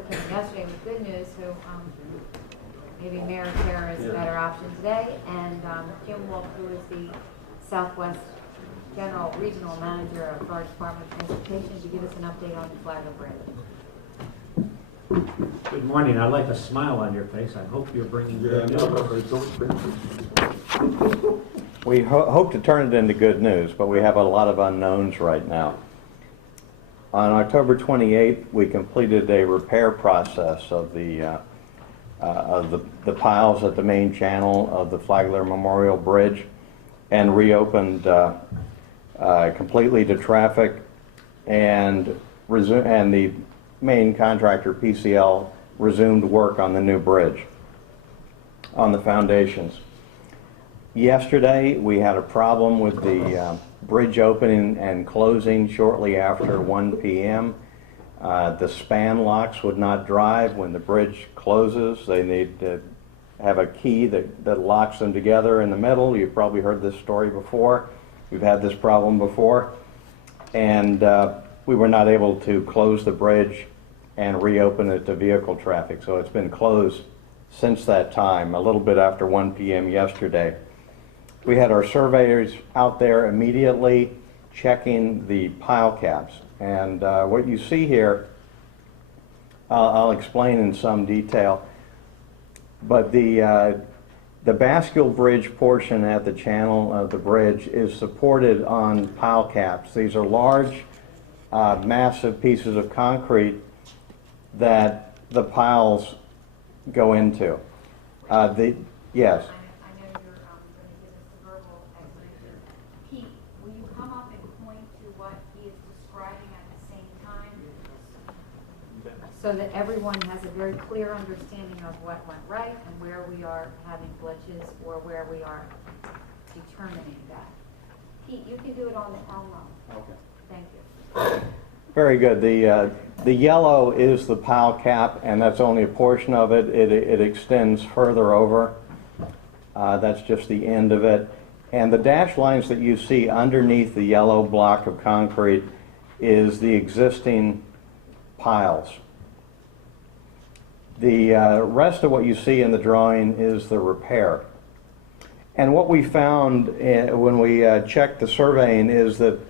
who came yesterday with good news, so maybe Mayor Chair is a better option today, and Jim Wolf, who is the Southwest Regional Manager of Florida Department of Transportation, to give us an update on the Flagler Bridge. Good morning. I like a smile on your face. I hope you're bringing good news. We hope to turn it into good news, but we have a lot of unknowns right now. On October 28th, we completed a repair process of the piles at the main channel of the Flagler Memorial Bridge and reopened completely to traffic, and the main contractor, PCL, resumed work on the new bridge, on the foundations. Yesterday, we had a problem with the bridge opening and closing shortly after 1 p.m. The span locks would not drive when the bridge closes. They need to have a key that locks them together in the middle. You've probably heard this story before. We've had this problem before. And we were not able to close the bridge and reopen it to vehicle traffic. So it's been closed since that time, a little bit after 1 p.m. yesterday. We had our surveyors out there immediately checking the pile caps. And what you see here, I'll explain in some detail. But the bascule bridge portion at the channel of the bridge is supported on pile caps. These are large, massive pieces of concrete that the piles go into. Yes. I know you're going to give us a verbal explanation. Pete, will you come up and point to what he is describing at the same time, so that everyone has a very clear understanding of what went right and where we are having glitches or where we are determining that. Pete, you can do it on the Elmo. Okay. Thank you. Very good. The yellow is the pile cap, and that's only a portion of it. It extends further over. That's just the end of it. And the dashed lines that you see underneath the yellow block of concrete is the existing piles. The rest of what you see in the drawing is the repair. And what we found when we checked the surveying is that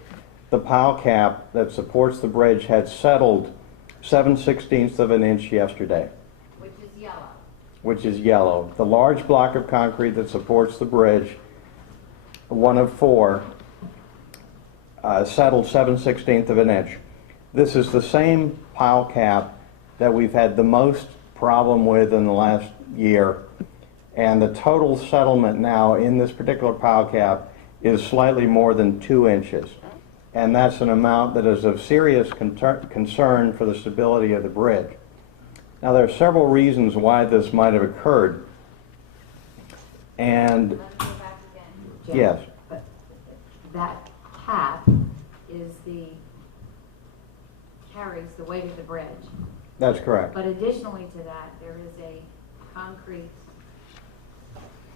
the pile cap that supports the bridge had settled 7/16 of an inch yesterday. Which is yellow. Which is yellow. The large block of concrete that supports the bridge, one of four, settled 7/16 of an inch. This is the same pile cap that we've had the most problem with in the last year, and the total settlement now in this particular pile cap is slightly more than 2 inches. And that's an amount that is of serious concern for the stability of the bridge. Now, there are several reasons why this might have occurred. And Let me go back again. Jim. Yes. But that cap is carries the weight of the bridge. that's correct. But additionally to that, there is a concrete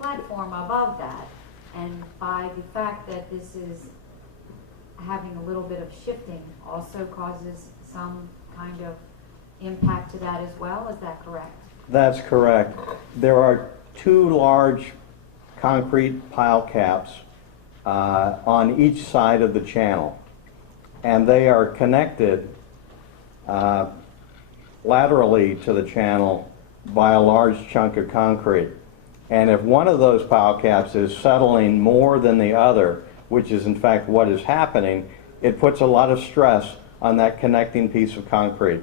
platform above that. And by the fact that this is having a little bit of shifting also causes some kind of impact to that as well. Is that correct? That's correct. There are 2 large concrete pile caps on each side of the channel, and they are connected laterally to the channel by a large chunk of concrete. And if one of those pile caps is settling more than the other, which is in fact what is happening, it puts a lot of stress on that connecting piece of concrete.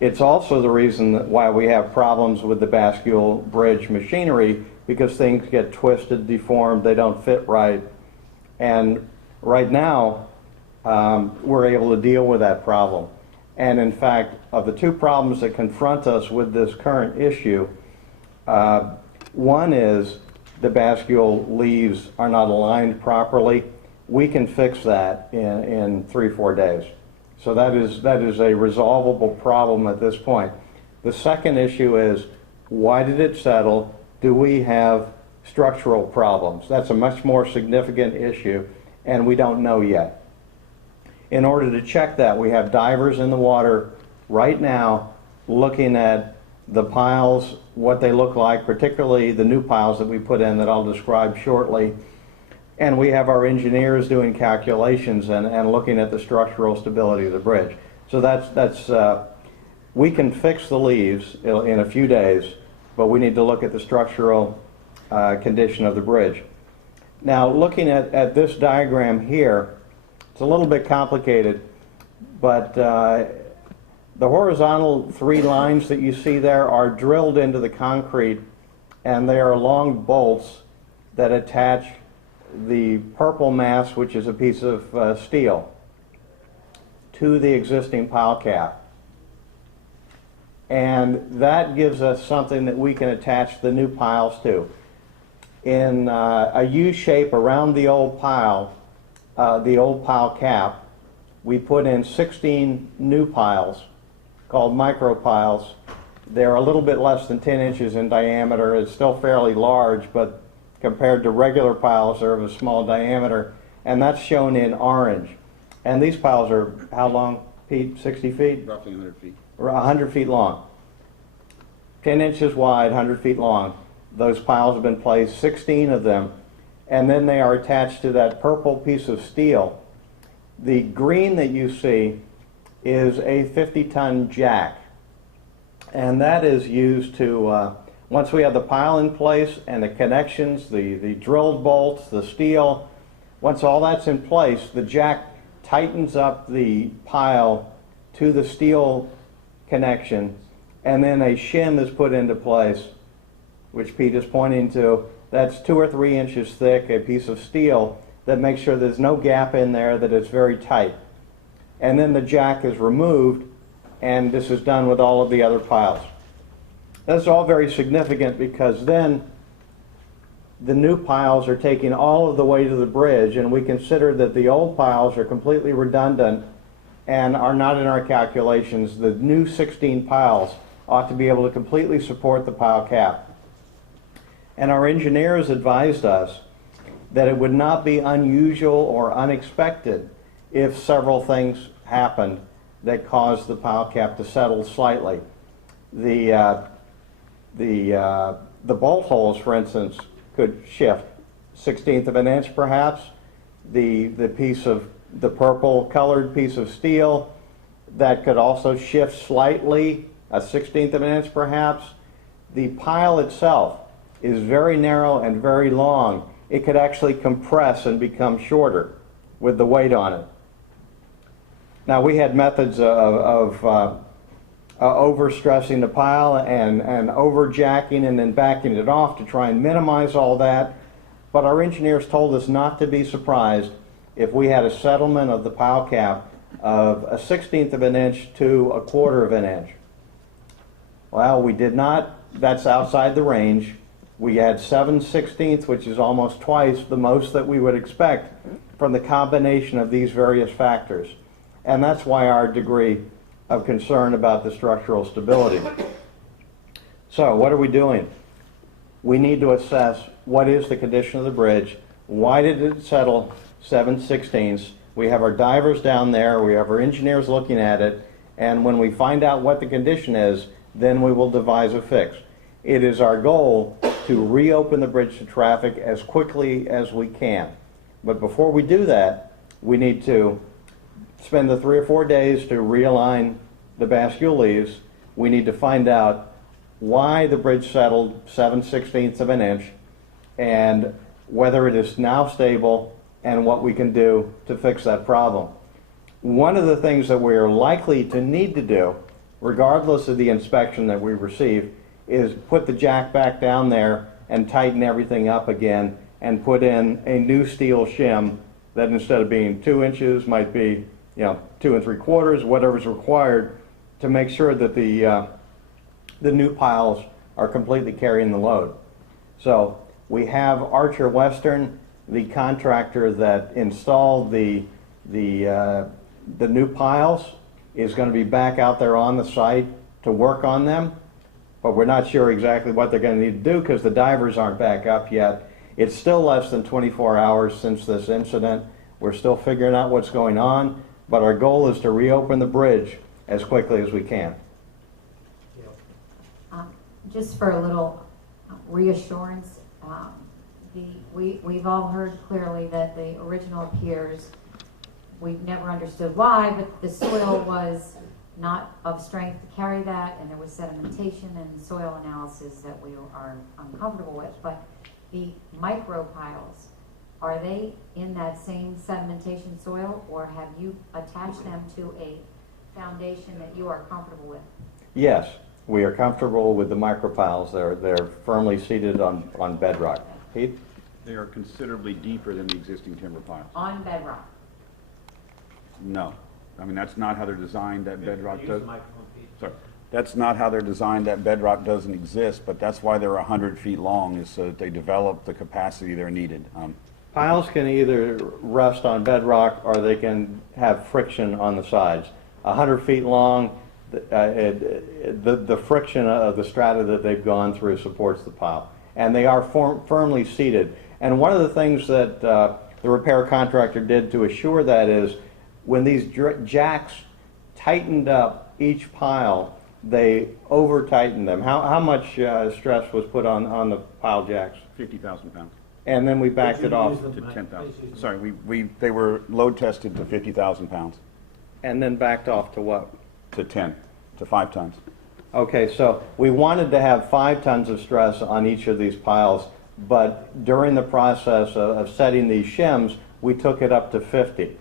It's also the reason why we have problems with the bascule bridge machinery, because things get twisted, deformed, they don't fit right. And right now, we're able to deal with that problem. And in fact, of the 2 problems that confront us with this current issue, one is the bascule leaves are not aligned properly. We can fix that in 3-4 days. So that is a resolvable problem at this point. The second issue is, why did it settle? Do we have structural problems? That's a much more significant issue, and we don't know yet. In order to check that, we have divers in the water right now looking at the piles, what they look like, particularly the new piles that we put in that I'll describe shortly. And we have our engineers doing calculations and looking at the structural stability of the bridge. So we can fix the leaves in a few days, but we need to look at the structural condition of the bridge. Now, looking at this diagram here, it's a little bit complicated, but the horizontal 3 lines that you see there are drilled into the concrete, and they are long bolts that attach the purple mass, which is a piece of steel, to the existing pile cap. And that gives us something that we can attach the new piles to. In a U shape around the old pile cap, we put in 16 new piles called micro piles. They're a little bit less than 10 inches in diameter. It's still fairly large, but compared to regular piles, they're of a small diameter, and that's shown in orange. And these piles are how long, Pete? 60 feet? Roughly 100 feet. 100 feet long. 10 inches wide, 100 feet long. Those piles have been placed, 16 of them, and then they are attached to that purple piece of steel. The green that you see is a 50-ton jack, and that is used to, once we have the pile in place and the connections, the drilled bolts, the steel, once all that's in place, the jack tightens up the pile to the steel connection, and then a shim is put into place, which Pete is pointing to. That's 2 or 3 inches thick, a piece of steel that makes sure there's no gap in there, that it's very tight. And then the jack is removed, and this is done with all of the other piles. That's all very significant because then the new piles are taking all of the way to the bridge, and we consider that the old piles are completely redundant and are not in our calculations. The new 16 piles ought to be able to completely support the pile cap. And our engineers advised us that it would not be unusual or unexpected if several things happened that caused the pile cap to settle slightly. The bolt holes, for instance, could shift 1/16 of an inch perhaps. The piece of the purple colored piece of steel, that could also shift slightly, 1/16 of an inch perhaps. The pile itself is very narrow and very long. It could actually compress and become shorter with the weight on it. Now, we had methods of overstressing the pile and overjacking and then backing it off to try and minimize all that, but our engineers told us not to be surprised if we had a settlement of the pile cap of 1/16 of an inch to 1/4 of an inch. Well, we did not. That's outside the range. We had 7/16, which is almost twice the most that we would expect from the combination of these various factors. And that's why our degree of concern about the structural stability. So what are we doing? We need to assess what is the condition of the bridge. Why did it settle 7/16? We have our divers down there, we have our engineers looking at it, and when we find out what the condition is, then we will devise a fix. It is our goal to reopen the bridge to traffic as quickly as we can. But before we do that, we need to spend the 3 or 4 days to realign the bascule leaves. We need to find out why the bridge settled 7/16 of an inch and whether it is now stable and what we can do to fix that problem. One of the things that we are likely to need to do, regardless of the inspection that we receive, is put the jack back down there and tighten everything up again and put in a new steel shim that instead of being 2 inches might be 2 3/4, whatever's required to make sure that the new piles are completely carrying the load. So we have Archer Western, the contractor that installed the new piles, is going to be back out there on the site to work on them, but we're not sure exactly what they're going to need to do because the divers aren't back up yet. It's still less than 24 hours since this incident. We're still figuring out what's going on, but our goal is to reopen the bridge as quickly as we can. just for a little reassurance, we've all heard clearly that the original piers, we've never understood why, but the soil was not of strength to carry that, and there was sedimentation and soil analysis that we are uncomfortable with. But the micro piles, are they in that same sedimentation soil, or have you attached them to a foundation that you are comfortable with? Yes, we are comfortable with the micropiles. They're firmly seated on bedrock. Pete? They are considerably deeper than the existing timber piles. On bedrock? No. I mean, that's not how they're designed. That bedrock Use does. the microphone, Pete. Sorry. That's not how they're designed. That bedrock doesn't exist, but that's why they're 100 feet long, is so that they develop the capacity they're needed. Piles can either rest on bedrock or they can have friction on the sides. 100 feet long, the friction of the strata that they've gone through supports the pile. And they are firmly seated. And one of the things that the repair contractor did to assure that is when these jacks tightened up each pile, they over-tightened them. How much stress was put on the pile jacks? 50,000 pounds And then we backed Would it you off. use the to mic- 10,000. please use the Sorry, they were load tested to 50,000 pounds, And then backed off to what? to 10, to 5 tons. Okay, so we wanted to have 5 tons of stress on each of these piles, but during the process of setting these shims, we took it up to 50.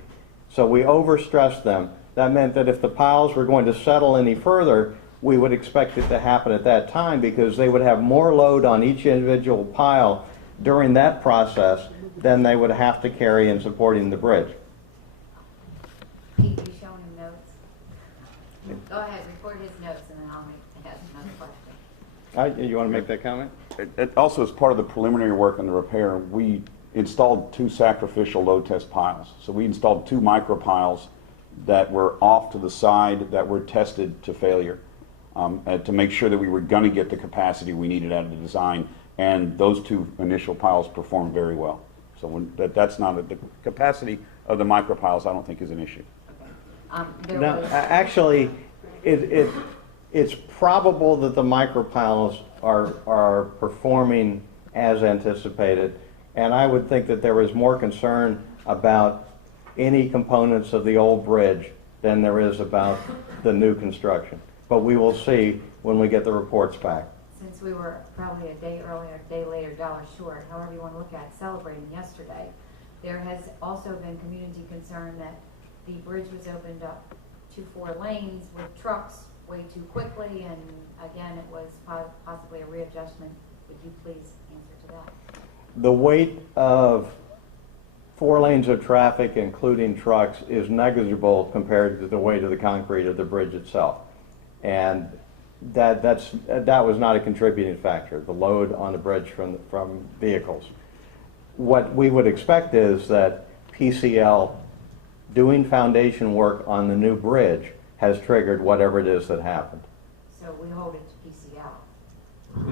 So we overstressed them. That meant that if the piles were going to settle any further, we would expect it to happen at that time because they would have more load on each individual pile during that process than they would have to carry in supporting the bridge. Pete, you showing him notes? Go ahead, record his notes, and then I'll ask another question. You want to make that comment? It also, as part of the preliminary work on the repair, we installed 2 sacrificial load test piles. So we installed 2 micro piles that were off to the side that were tested to failure to make sure that we were going to get the capacity we needed out of the design. And those 2 initial piles performed very well. So that's not the capacity of the micro piles, I don't think is an issue. No, actually, it's probable that the micropiles are performing as anticipated, and I would think that there is more concern about any components of the old bridge than there is about the new construction. But we will see when we get the reports back. Since we were probably a day earlier, a day later, dollar short, however you want to look at it, celebrating yesterday, there has also been community concern that the bridge was opened up to 4 lanes with trucks way too quickly, and again, it was possibly a readjustment. Would you please answer to that? The weight of 4 lanes of traffic, including trucks, is negligible compared to the weight of the concrete of the bridge itself. And that was not a contributing factor, the load on the bridge from vehicles. What we would expect is that PCL doing foundation work on the new bridge has triggered whatever it is that happened. So we hold it to PCL.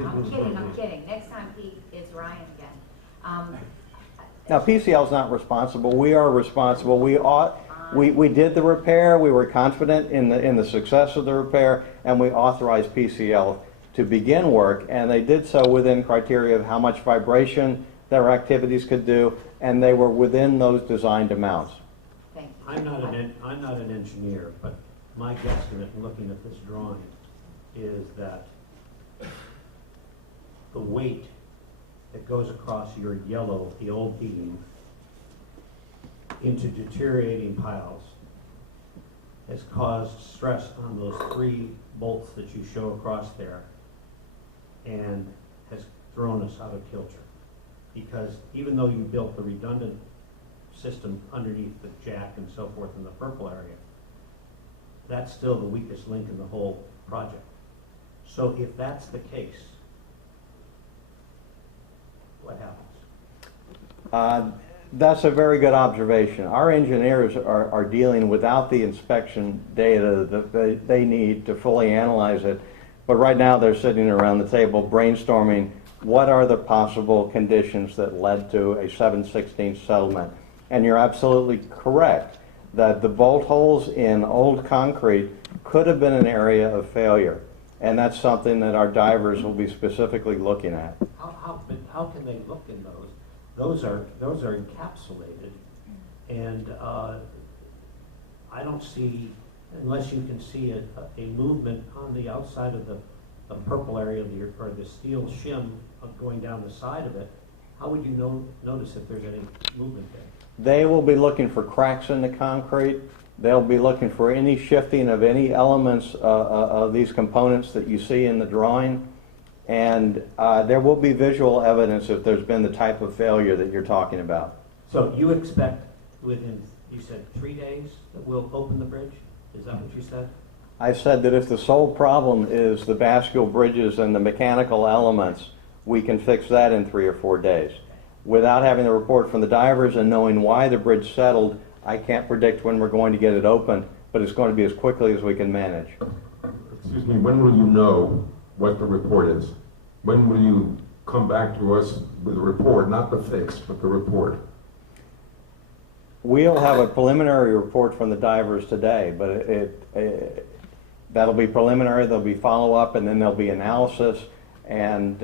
I'm kidding. Next time, Pete, it's Ryan again. Now, PCL is not responsible. We are responsible. We did the repair. We were confident in the success of the repair, and we authorized PCL to begin work, and they did so within criteria of how much vibration their activities could do, and they were within those designed amounts. Thank you. I'm not an engineer, but my guesstimate in looking at this drawing is that the weight that goes across your yellow, the old beam, into deteriorating piles has caused stress on those 3 bolts that you show across there and has thrown us out of kilter. Because even though you built the redundant system underneath the jack and so forth in the purple area, that's still the weakest link in the whole project. So if that's the case, what happens? That's a very good observation. Our engineers are dealing without the inspection data that they need to fully analyze it. But right now they're sitting around the table brainstorming what are the possible conditions that led to a 7/16 settlement. And you're absolutely correct that the bolt holes in old concrete could have been an area of failure. And that's something that our divers will be specifically looking at. But how can they look in those? Those are encapsulated, and I don't see, unless you can see a movement on the outside of the purple area of or the steel shim going down the side of it. How would you notice if there's any movement there? They will be looking for cracks in the concrete. They'll be looking for any shifting of any elements of these components that you see in the drawing. And there will be visual evidence if there's been the type of failure that you're talking about. So you expect within, you said 3 days that we'll open the bridge? Is that what you said? I said that if the sole problem is the bascule bridges and the mechanical elements, we can fix that in 3 or 4 days. Without having the report from the divers and knowing why the bridge settled, I can't predict when we're going to get it open, but it's going to be as quickly as we can manage. Excuse me, when will you know what the report is? When will you come back to us with a report, not the fix, but the report? We'll have a preliminary report from the divers today, but that'll be preliminary, there'll be follow-up, and then there'll be analysis. And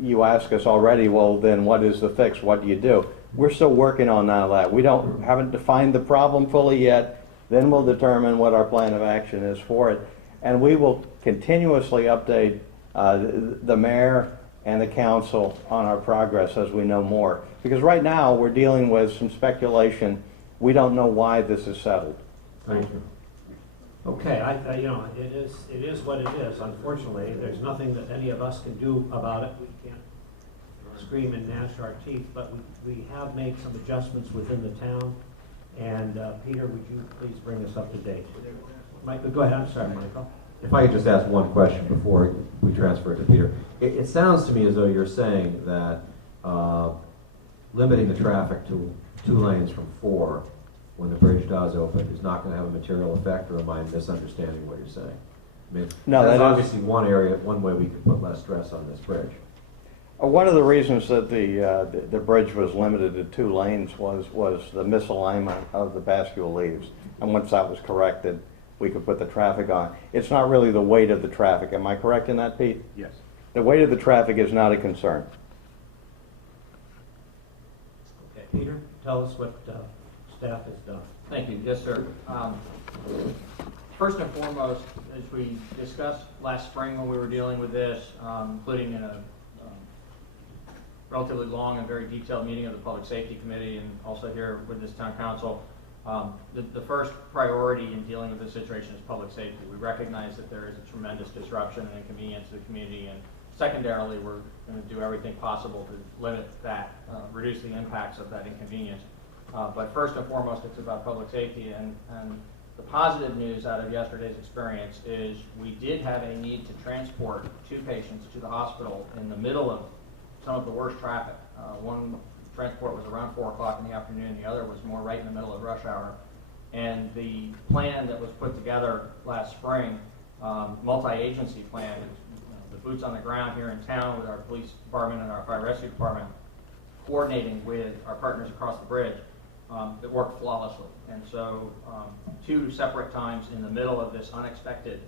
you ask us already, well, then what is the fix? What do you do? We're still working on that. We haven't defined the problem fully yet. Then we'll determine what our plan of action is for it. And we will continuously update the mayor and the council on our progress as we know more. Because right now we're dealing with some speculation. We don't know why this is settled. Thank you. Okay, you know, it is what it is. Unfortunately, there's nothing that any of us can do about it. We can't scream and gnash our teeth, but we have made some adjustments within the town. And Peter, would you please bring us up to date? Mike, go ahead. I'm sorry, Michael. If I could just ask one question before we transfer it to Peter. It sounds to me as though you're saying that limiting the traffic to 2 lanes from 4 when the bridge does open is not going to have a material effect, or am I misunderstanding what you're saying? I mean, No, that's that is obviously one way we could put less stress on this bridge. One of the reasons that the bridge was limited to 2 lanes was the misalignment of the bascule leaves. And once that was corrected, we could put the traffic on. It's not really the weight of the traffic. Am I correct in that, Pete? Yes. The weight of the traffic is not a concern. Okay, Peter, tell us what staff has done. Thank you. Yes, sir. First and foremost, as we discussed last spring when we were dealing with this, including in a relatively long and very detailed meeting of the Public Safety Committee and also here with this town council, the first priority in dealing with this situation is public safety. We recognize that there is a tremendous disruption and inconvenience to the community, and secondarily, we're going to do everything possible to limit that, reduce the impacts of that inconvenience. But first and foremost, it's about public safety, and the positive news out of yesterday's experience is we did have a need to transport 2 patients to the hospital in the middle of some of the worst traffic. One transport was around 4 o'clock in the afternoon, the other was more right in the middle of rush hour. And the plan that was put together last spring, multi-agency plan, the boots on the ground here in town with our police department and our fire rescue department, coordinating with our partners across the bridge, it worked flawlessly. And so 2 separate times in the middle of this unexpected,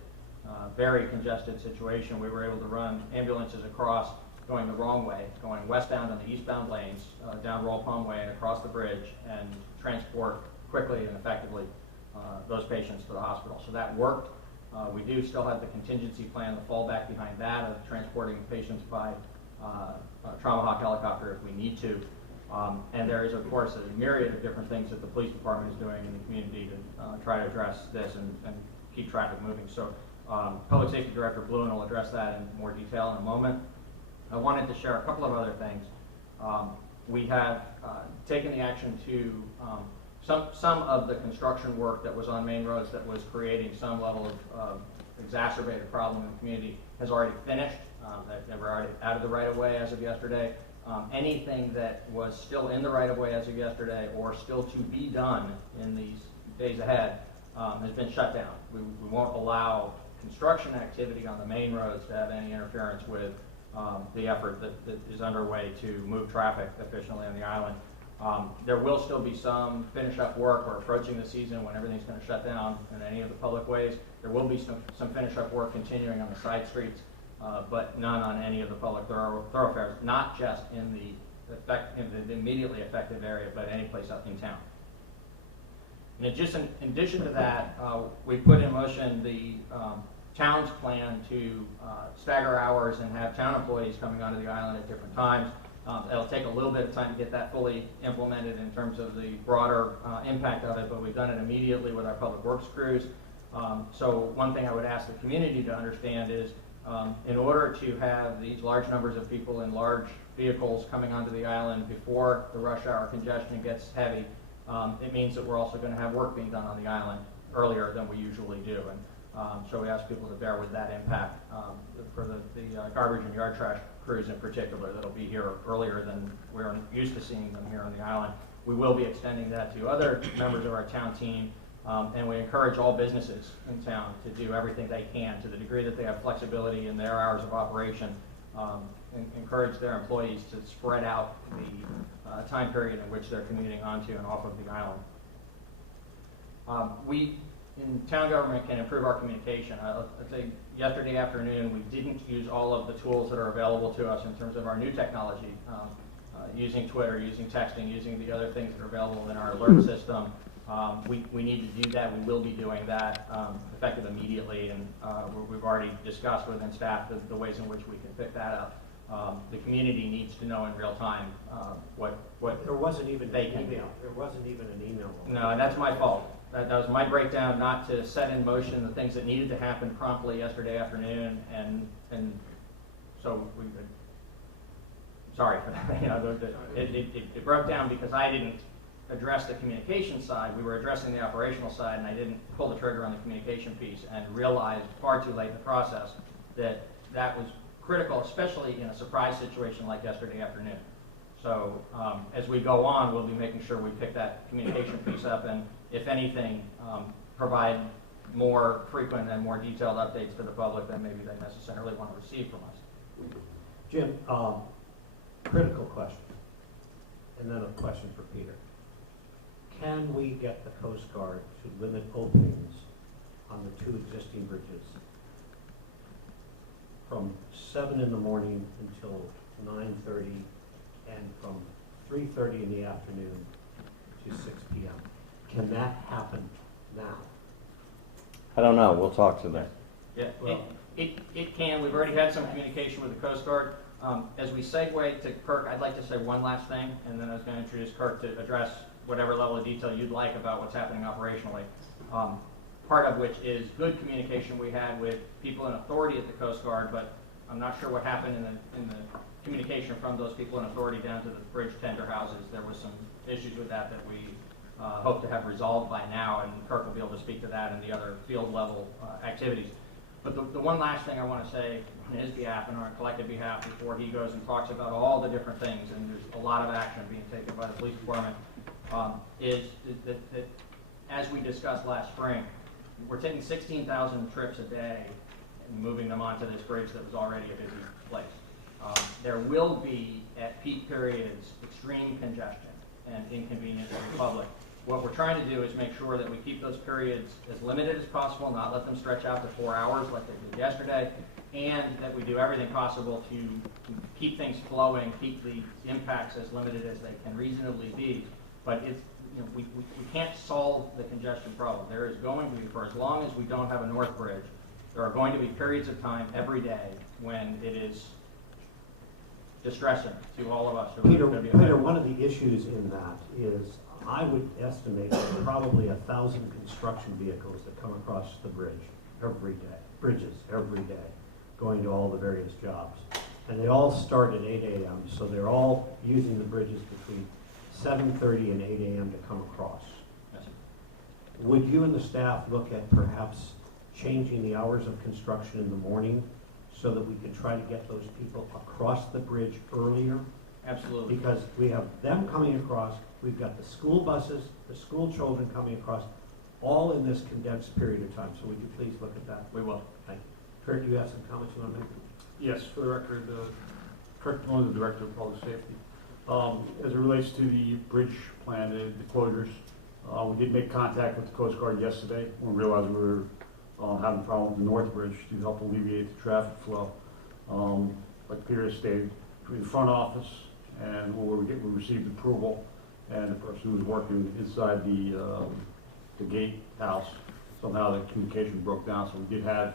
very congested situation, we were able to run ambulances across going the wrong way, going westbound on the eastbound lanes, down Royal Palm Way and across the bridge, and transport quickly and effectively those patients to the hospital. So that worked. We do still have the contingency plan, the fallback behind that of transporting patients by Trauma Hawk helicopter if we need to. And there is, of course, a myriad of different things that the police department is doing in the community to try to address this and keep traffic moving. So Public Safety Director Bluen will address that in more detail in a moment. I wanted to share a couple of other things. We have taken the action to some of the construction work that was on main roads that was creating some level of exacerbated problem in the community has already finished. They were already out of the right-of-way as of yesterday. Anything that was still in the right-of-way as of yesterday or still to be done in these days ahead has been shut down. We won't allow construction activity on the main roads to have any interference with the effort that is underway to move traffic efficiently on the island. There will still be some finish up work or approaching the season when everything's going to shut down in any of the public ways. There will be some finish up work continuing on the side streets, but none on any of the public thoroughfares, not just in the immediately affected area, but any place up in town. In addition to that, we put in motion the town's plan to stagger hours and have town employees coming onto the island at different times. It'll take a little bit of time to get that fully implemented in terms of the broader impact of it, but we've done it immediately with our public works crews. So one thing I would ask the community to understand is in order to have these large numbers of people in large vehicles coming onto the island before the rush hour congestion gets heavy, it means that we're also going to have work being done on the island earlier than we usually do. And so we ask people to bear with that impact for the garbage and yard trash crews in particular that'll be here earlier than we're used to seeing them here on the island. We will be extending that to other members of our town team, and we encourage all businesses in town to do everything they can to the degree that they have flexibility in their hours of operation, and encourage their employees to spread out the time period in which they're commuting onto and off of the island. We in town government can improve our communication. I'd say yesterday afternoon we didn't use all of the tools that are available to us in terms of our new technology, using Twitter, using texting, using the other things that are available in our alert system. We need to do that. We will be doing that effective immediately, and we've already discussed within staff the ways in which we can pick that up. The community needs to know in real time what There wasn't even they an can email. There wasn't even an email. No, that's my fault. That was my breakdown, not to set in motion the things that needed to happen promptly yesterday afternoon, and so we. Sorry for that. You know, it broke down because I didn't address the communication side. We were addressing the operational side, and I didn't pull the trigger on the communication piece, and realized far too late in the process that that was critical, especially in a surprise situation like yesterday afternoon. So as we go on, we'll be making sure we pick that communication piece up, and if anything, provide more frequent and more detailed updates to the public than maybe they necessarily want to receive from us. Jim, critical question, and then a question for Peter. Can we get the Coast Guard to limit openings on the two existing bridges from 7 in the morning until 9:30 and from 3:30 in the afternoon to 6 p.m.? Can that happen now? I don't know. We'll talk to them. Yeah, Well- it can. We've already had some communication with the Coast Guard. As we segue to Kirk, I'd like to say one last thing, and then I was going to introduce Kirk to address whatever level of detail you'd like about what's happening operationally. Part of which is good communication we had with people in authority at the Coast Guard, but I'm not sure what happened in the communication from those people in authority down to the bridge tender houses. There was some issues with that we hope to have resolved by now, and Kirk will be able to speak to that and the other field level activities. But the one last thing I want to say on his behalf and on our collective behalf before he goes and talks about all the different things, and there's a lot of action being taken by the police department, is that as we discussed last spring, we're taking 16,000 trips a day and moving them onto this bridge that was already a busy place. There will be, at peak periods, extreme congestion and inconvenience to the public. What we're trying to do is make sure that we keep those periods as limited as possible, not let them stretch out to 4 hours like they did yesterday, and that we do everything possible to keep things flowing, keep the impacts as limited as they can reasonably be. But it's, you know, we can't solve the congestion problem. There is going to be, for as long as we don't have a north bridge, there are going to be periods of time every day when it is distressing to all of us. Peter, one of the issues in that is I would estimate there are probably 1,000 construction vehicles that come across the bridges every day, going to all the various jobs. And they all start at 8 a.m., so they're all using the bridges between 7:30 and 8 a.m. to come across. Yes, sir. Would you and the staff look at perhaps changing the hours of construction in the morning so that we could try to get those people across the bridge earlier? Absolutely. Because we have them coming across, we've got the school buses, the school children coming across, all in this condensed period of time. So would you please look at that? We will. Thank you. Kurt, do you have some comments you want to make? Yes, for the record, Kirk Malone, the Director of Public Safety. As it relates to the bridge plan, the closures, we did make contact with the Coast Guard yesterday. We realized we were having a problem with the North Bridge to help alleviate the traffic flow. Like Peter stated, between the front office and where we received approval, and the person who was working inside the gate house, somehow the communication broke down. So we did have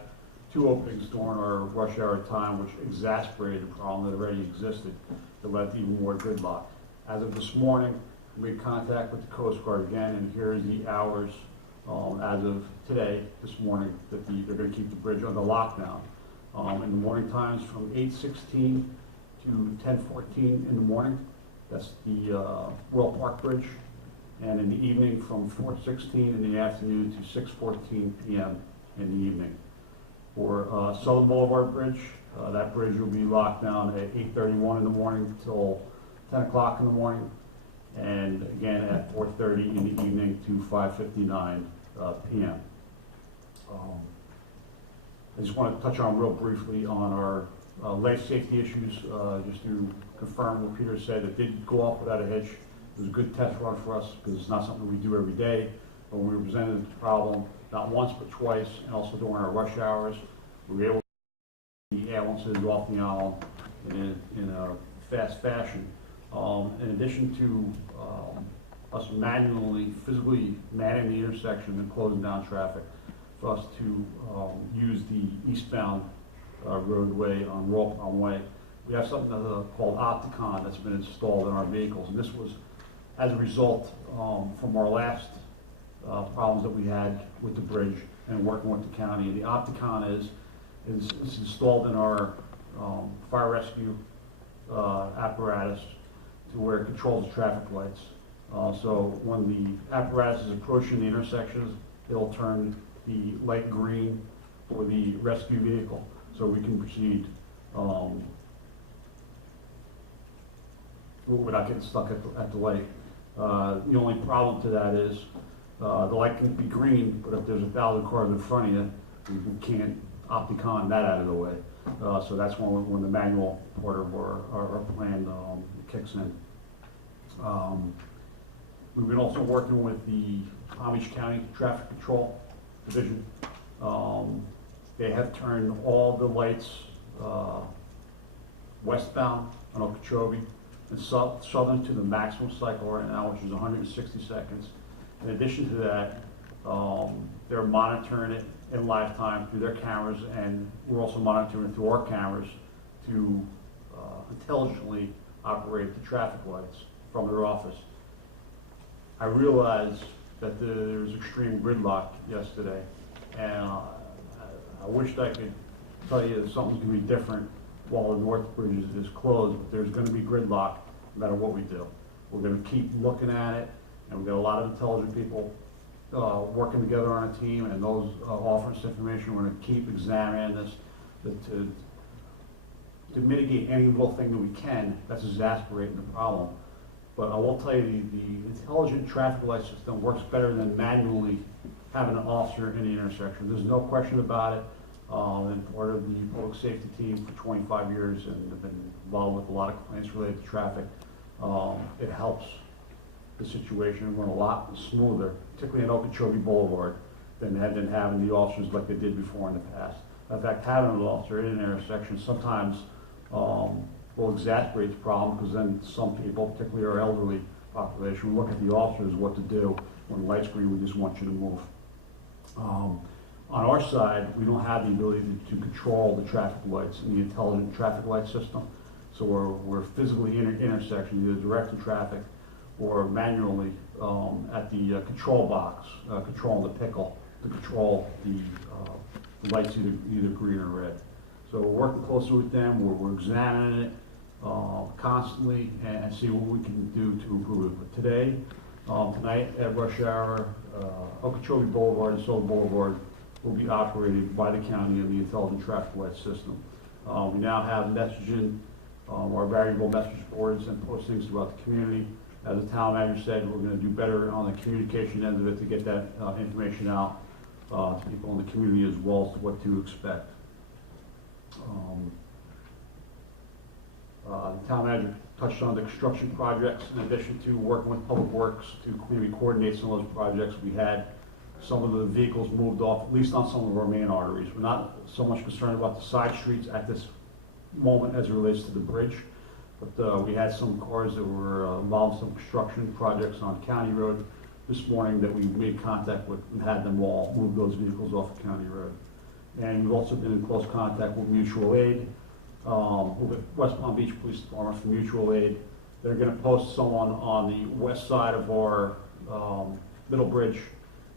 2 openings during our rush hour time, which exacerbated the problem that already existed, that led to even more gridlock. As of this morning, we made contact with the Coast Guard again, and here is the hours as of today, this morning, that they're going to keep the bridge under lockdown. In the morning times from 8:16 to 10:14 in the morning, that's the Royal Park Bridge, and in the evening from 4:16 in the afternoon to 6:14 p.m. in the evening. For Southern Boulevard Bridge, that bridge will be locked down at 8:31 in the morning till 10 o'clock in the morning, and again at 4:30 in the evening to 5:59 p.m. I just want to touch on real briefly on our life safety issues, just to confirm what Peter said. It did go off without a hitch. It was a good test run for us because it's not something we do every day. But when we were presented with the problem, not once but twice, and also during our rush hours, we were able to get the ambulances off the island in a fast fashion. In addition to us manually, physically manning the intersection and closing down traffic, for us to use the eastbound roadway on Royal Palm Way, we have something called Opticon that's been installed in our vehicles. And this was as a result from our last problems that we had with the bridge and working with the county. And the Opticon is installed in our fire rescue apparatus to where it controls the traffic lights. So when the apparatus is approaching the intersections, it'll turn the light green for the rescue vehicle, so we can proceed without getting stuck at the light. The only problem to that is the light can be green, but if there's 1,000 cars in front of you, we can't Opticon that out of the way. So that's when the manual part of our plan kicks in. We've been also working with the Palm Beach County Traffic Control Division. They have turned all the lights westbound on Okeechobee and southern to the maximum cycle right now, which is 160 seconds. In addition to that, they're monitoring it in live time through their cameras, and we're also monitoring it through our cameras to intelligently operate the traffic lights from their office. I realized that there was extreme gridlock yesterday, and I wished I could tell you that something's going to be different while the North Bridge is closed, but there's going to be gridlock no matter what we do. We're going to keep looking at it, and we've got a lot of intelligent people working together on a team, and those offering us information. We're going to keep examining this to mitigate any little thing that we can that's exacerbating the problem. But I will tell you, the intelligent traffic light system works better than manually having an officer in the intersection. There's no question about it. And part of the public safety team for 25 years, and have been involved with a lot of complaints related to traffic. It helps the situation run a lot smoother, particularly on Okeechobee Boulevard, than having the officers like they did before in the past. In fact, having an officer in an intersection sometimes will exacerbate the problem, because then some people, particularly our elderly population, will look at the officers what to do when the light's green. We just want you to move. On our side, we don't have the ability to control the traffic lights in the intelligent traffic light system. So we're physically in an intersection, either directing traffic or manually at the control box, controlling the pickle to control the lights either green or red. So we're working closely with them. We're examining it constantly and see what we can do to improve it. But today, tonight at rush hour, Okeechobee Boulevard and Southern Boulevard will be operated by the county in the intelligent traffic light system. We now have messaging, our variable message boards and postings throughout the community. As the town manager said, we're going to do better on the communication end of it to get that information out to people in the community as well as to what to expect. The town manager touched on the construction projects in addition to working with Public Works to maybe coordinate some of those projects. We had some of the vehicles moved off, at least on some of our main arteries. We're not so much concerned about the side streets at this moment as it relates to the bridge, but we had some cars that were involved in some construction projects on County Road this morning that we made contact with and had them all move those vehicles off of County Road. And we've also been in close contact with mutual aid, with West Palm Beach Police Department for mutual aid. They're going to post someone on the west side of our middle bridge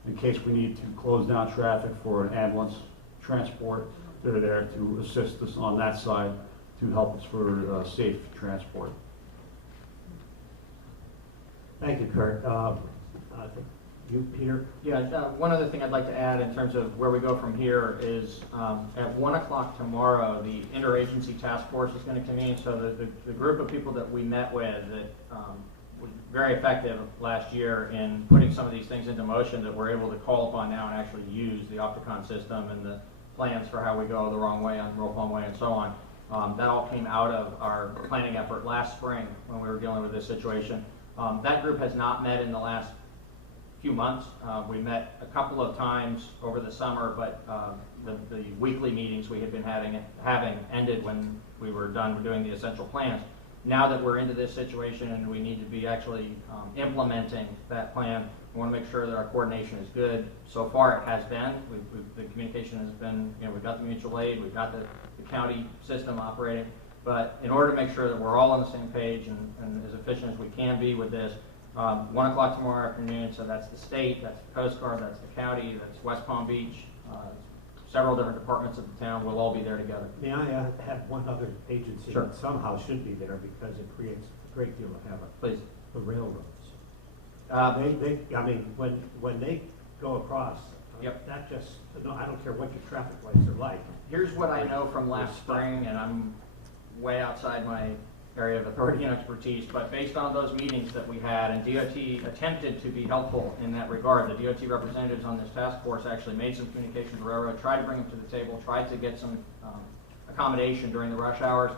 in case we need to close down traffic for an ambulance transport. They're there to assist us on that side to help us for safe transport. Thank you, Kurt. You, Peter? Yeah, one other thing I'd like to add in terms of where we go from here is at 1 o'clock tomorrow, the interagency task force is going to convene. So the group of people that we met with that was very effective last year in putting some of these things into motion that we're able to call upon now and actually use the Opticon system and the plans for how we go the wrong way on Roll Palm Way and so on. That all came out of our planning effort last spring when we were dealing with this situation. That group has not met in the last few months. We met a couple of times over the summer, but the weekly meetings we had been having ended when we were done doing the essential plans. Now that we're into this situation and we need to be actually implementing that plan, we want to make sure that our coordination is good. So far it has been. The communication has been, we've got the mutual aid, we've got the county system operating, but in order to make sure that we're all on the same page and as efficient as we can be with this, 1 o'clock tomorrow afternoon, so that's the state, that's the Coast Guard, that's the county, that's West Palm Beach, several different departments of the town will all be there together. May I have one other agency Sure. that somehow should be there because it creates a great deal of havoc? Please. The railroads. I mean, when they go across, Yep. that just, no, I don't care what your traffic lights are like. Here's what I know from last spring, and I'm way outside my area of authority and expertise, but based on those meetings that we had, and DOT attempted to be helpful in that regard. The DOT representatives on this task force actually made some communication with the railroad, tried to bring them to the table, tried to get some accommodation during the rush hours.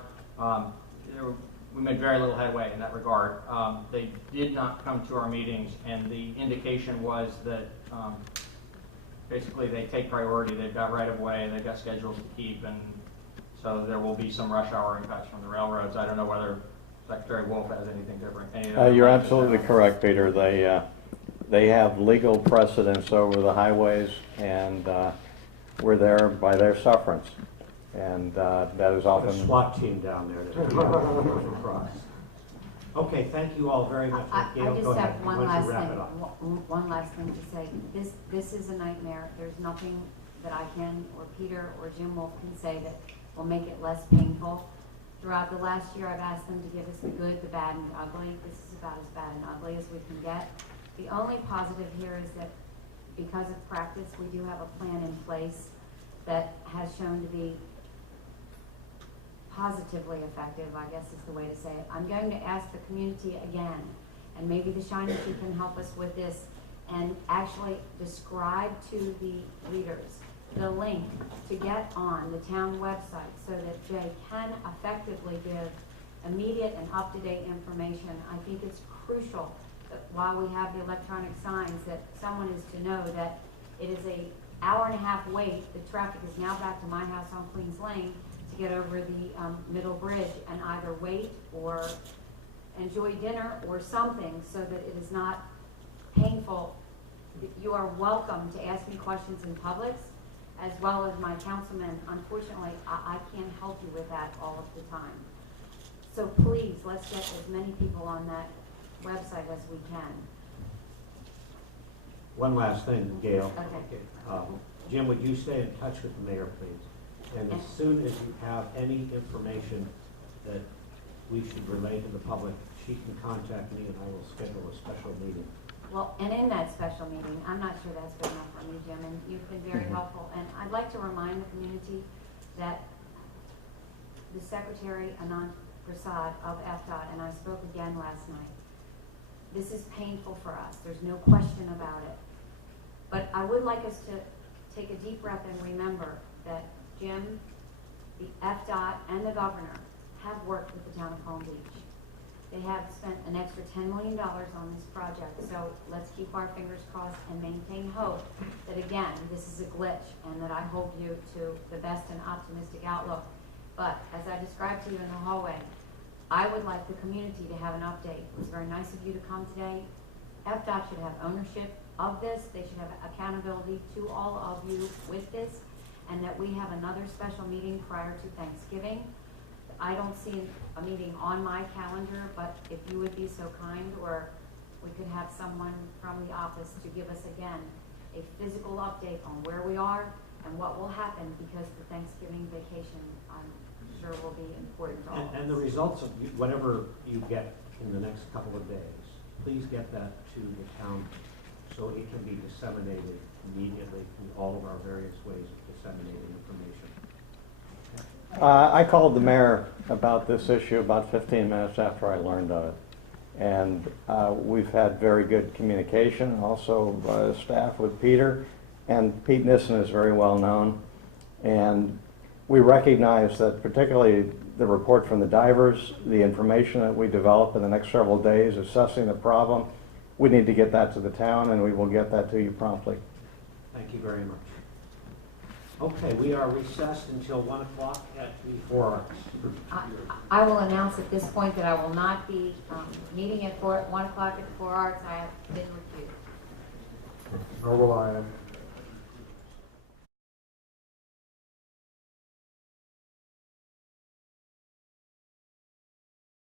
We made very little headway in that regard. They did not come to our meetings, and the indication was that basically they take priority. They've got right of way, they've got schedules to keep, and so there will be some rush hour impacts from the railroads. I don't know whether Secretary Wolf has anything different. You're absolutely correct, Peter. They have legal precedence over the highways, and we're there by their sufferance. And that is A often... SWAT team down there that goes across. Okay, thank you all very much. I Gail, just go ahead. have one Why don't last you wrap thing, it up? one last thing to say. This is a nightmare. There's nothing that I can, or Peter, or Jim Wolf can say that will make it less painful. Throughout the last year, I've asked them to give us the good, the bad, and the ugly. This is about as bad and ugly as we can get. The only positive here is that because of practice, we do have a plan in place that has shown to be positively effective, I guess is the way to say it. I'm going to ask the community again, and maybe the Shiny Tree can help us with this, and actually describe to the readers the link to get on the town website so that Jay can effectively give immediate and up-to-date information. I think it's crucial that while we have the electronic signs that someone is to know that it is an hour-and-a-half wait. The traffic is now back to my house on Queens Lane to get over the middle bridge and either wait or enjoy dinner or something so that it is not painful. You are welcome to ask me questions in Publix as well as my councilman. Unfortunately, I can't help you with that all of the time. So please, let's get as many people on that website as we can. One last thing, Gail. Okay. Jim, would you stay in touch with the mayor, please? And as soon as you have any information that we should relay to the public, she can contact me and I will schedule a special meeting. Well, and in that special meeting, I'm not sure that's good enough for me, Jim, and you've been very helpful. And I'd like to remind the community that the Secretary, Anand Prasad of FDOT, and I spoke again last night. This is painful for us. There's no question about it. But I would like us to take a deep breath and remember that Jim, the FDOT, and the governor have worked with the town of Palm Beach. They have spent an extra $10 million on this project, so let's keep our fingers crossed and maintain hope that, again, this is a glitch and that I hold you to the best and optimistic outlook. But as I described to you in the hallway, I would like the community to have an update. It was very nice of you to come today. FDOT should have ownership of this. They should have accountability to all of you with this, and that we have another special meeting prior to Thanksgiving. I don't see a meeting on my calendar, but if you would be so kind, or we could have someone from the office to give us again a physical update on where we are and what will happen, because the Thanksgiving vacation, I'm sure, will be important to all of us. And the results of whatever you get in the next couple of days, please get that to the town so it can be disseminated immediately through all of our various ways of disseminating information. I called the mayor about this issue about 15 minutes after I learned of it. And we've had very good communication, also staff with Peter. And Pete Nissen is very well known. And we recognize that particularly the report from the divers, the information that we develop in the next several days assessing the problem, we need to get that to the town, and we will get that to you promptly. Thank you very much. Okay, we are recessed until 1 o'clock at the 4 Arts. I will announce at this point that I will not be meeting at 1 o'clock at the 4 Arts. I have been refused. Nor will I.